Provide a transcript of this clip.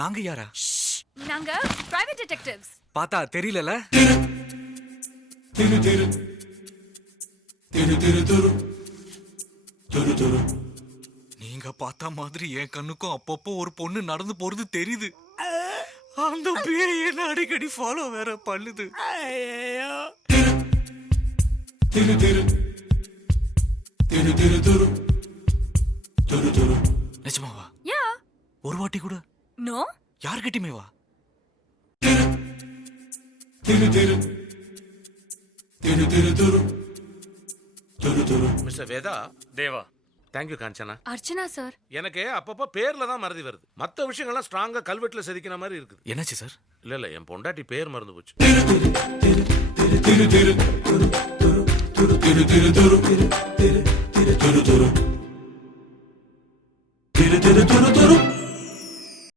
நாங்க யாரா? நாங்க பிரைவேட் டிடெக்டிவ்ஸ். பார்த்தா தெரியலல. நீங்க பார்த்த மாதிரி என் கண்ணுக்கும் அப்பப்போ ஒரு பொண்ணு நடந்து போறது தெரியுது. அந்த பேய் என்ன அடிக்கடி ஃபாலோ வேற பண்ணுது. நிஜமாவா? யா. ஒரு வாட்டி கூட? நோ. யார்கிட்டயுமே வா. மிஸ்டர் வேதா. தேவா. தேங்க்யூ காஞ்சனா. அர்ச்சனா சார். எனக்கு அப்பப்போ பேர்ல தான் மறதி வருது. மற்ற விஷயங்கள்லாம் ஸ்ட்ராங்கா கல்வெட்டுல செதுக்கின மாதிரி இருக்குது. என்னாச்சு சார்? இல்ல என் பொண்டாட்டி பேர் மறந்து போச்சு.